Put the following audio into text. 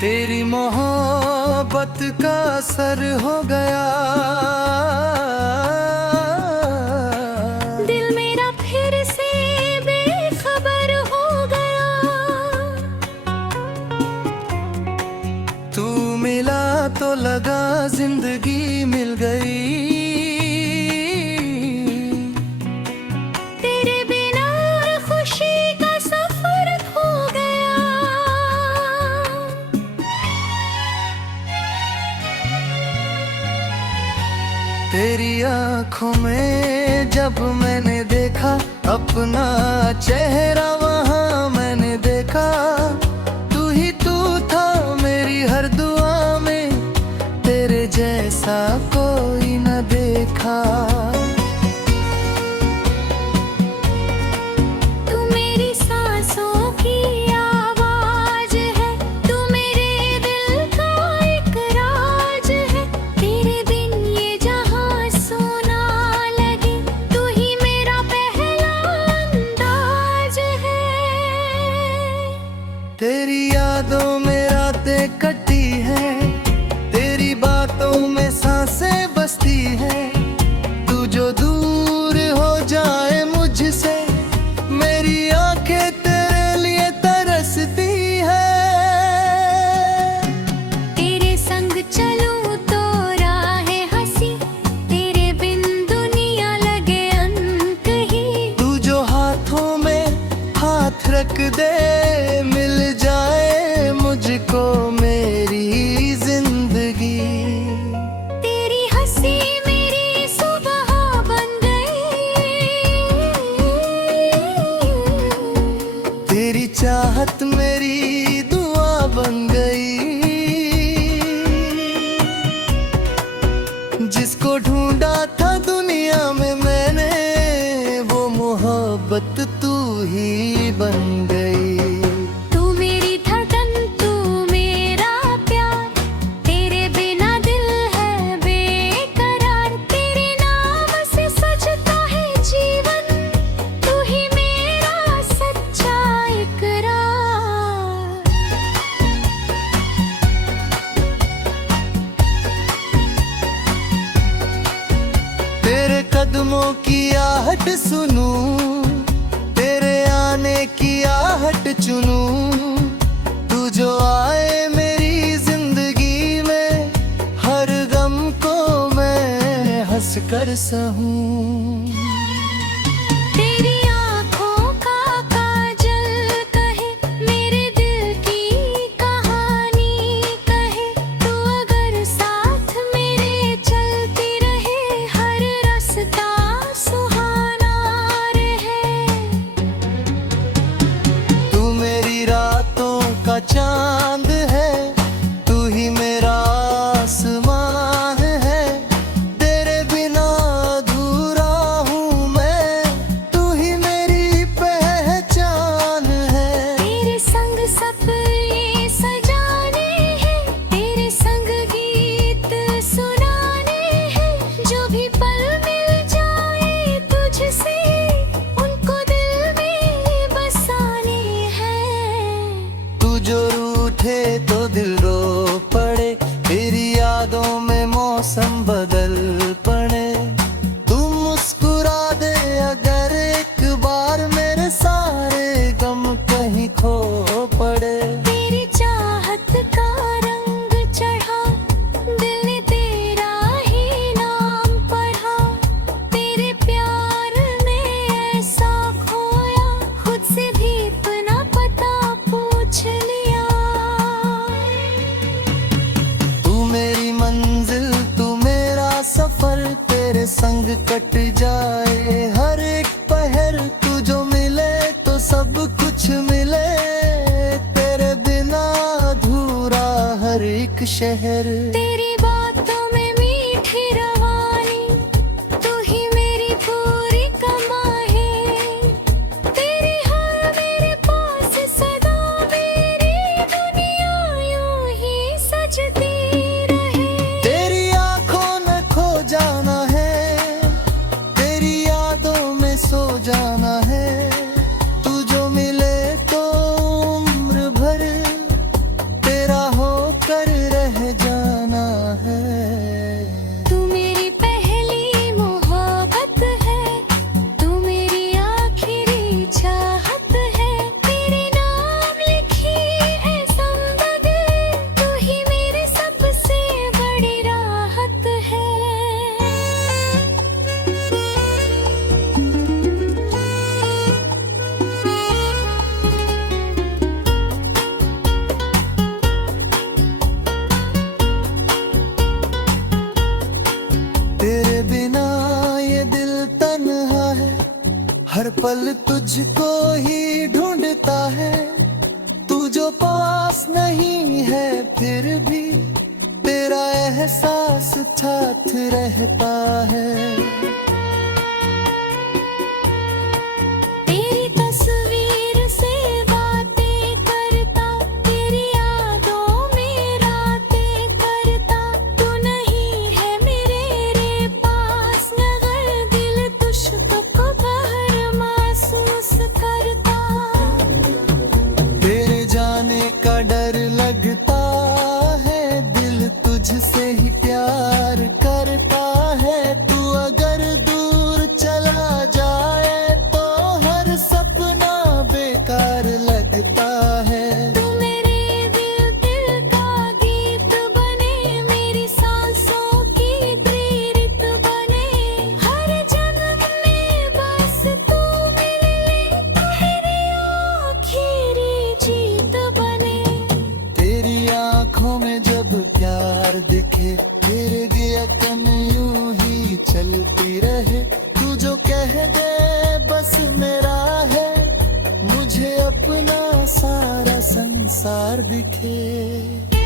तेरी मोहब्बत का असर हो गया। दिल मेरा फिर से बेखबर हो गया। तू मिला तो लगा जिंदगी मिल गई। तेरे बिना खुशी का सफर हो गया। तेरी आँखों में जब मैंने देखा अपना चेहरा, वहाँ मैंने देखा तू ही तू था मेरी हर दुआ में। तेरे जैसा कोई न देखा। तू मेरी सांसों की आवाज है, तू मेरे दिल का एक राज है। तेरे बिन ये जहां सोना लगे, तू ही मेरा पहला अंदाज है। तेरी यादों में रातें कटी हैं, तेरी बातों में सांसें बसती हैं। तू जो दूर हो जाए मुझसे, मेरी आंखें तेरे लिए तरसती है। तेरे संग चलूं तो राहें हंसी, तेरे बिन दुनिया लगे अनकही। तू जो हाथों में हाथ रख दे, मिल जाए मुझको मेरी जिंदगी। तेरी हंसी मेरी सुबह बन गई। तेरी चाहत मेरी दुआ बन गई। जिसको ढूंढा था दुनिया में मैंने, वो मोहब्बत तू ही बन गई। तू मेरी धड़कन, तू मेरा प्यार, तेरे बिना दिल है बेकरार। तेरे नाम से सजता है जीवन, तू ही मेरा सच्चा इकरार। तेरे कदमों की आहट सुनूं, तेरे आने की आहट चुनूं। तू जो आए मेरी जिंदगी में, हर गम को मैं हंस कर सहूं। तेरी आँखों का काजल कहे, मेरे दिल की कहानी कहे। तू अगर साथ मेरे चलती रहे, हर रास्ता सुहाना रहे। तू मेरी रातों का चांद है, तू ही मेरा आसमान है। तेरे बिना अधूरा हूँ मैं, तू ही मेरी पहचान है। तेरे संग सपने सजाने हैं, तेरे संग गीत सुनाने हैं। जो भी पल मिल जाए तुझसे, उनको दिल में बसाने हैं। तू जो रूठे तो दिल रो पड़े, तेरी यादों में मौसम बदल पड़े। तू मुस्कुरा दे अगर एक बार, मेरे सारे गम कहीं खो पड़े। तेरी चाहत का रंग चढ़ा, दिल ने तेरा ही नाम पढ़ा। तेरे प्यार में ऐसा खोया, खुद से भी अपना पता पूछ लिया। तू मेरी मंजिल, तू मेरा सफर, तेरे संग कट जाए हर एक पहर। तू जो मिले तो सब कुछ मिले, तेरे बिना अधूरा हर एक शहर। तेरी बातों में मीठी रवानी, तू ही मेरी पूरी कमाई। तेरी हर मेरे पास सदा, मेरी दुनिया यूं ही सजती रहे। तेरी आंखों में खो जाना है, तेरी यादों में सो जाना है। तू जो मिले तो उम्र भर तेरा हो हर पल तुझको ही ढूंढता है, तू जो पास नहीं है फिर भी तेरा एहसास साथ रहता है। तेरी तस्वीर से बातें करता, तेरी यादों में रातें करता, तू नहीं है मेरे रे पास, मगर दिल तुझको खबर महसूस करता। तेरे जाने का डर लगता है, दिल तुझसे ही प्यार करता है। तू अगर दूर चला जाए तो हर सपना बेकार लगता है। तू मेरे दिल का गीत बने, मेरी सांसों की प्रेरित बने, हर जन्म में बस तू मिले, तेरी आखिरी जीत बने। तेरी आंखों में जब प्यार दिखे, तेरे दियकन यूं ही चलती रहे। तू जो कह दे बस मेरा है, मुझे अपना सारा संसार दिखे।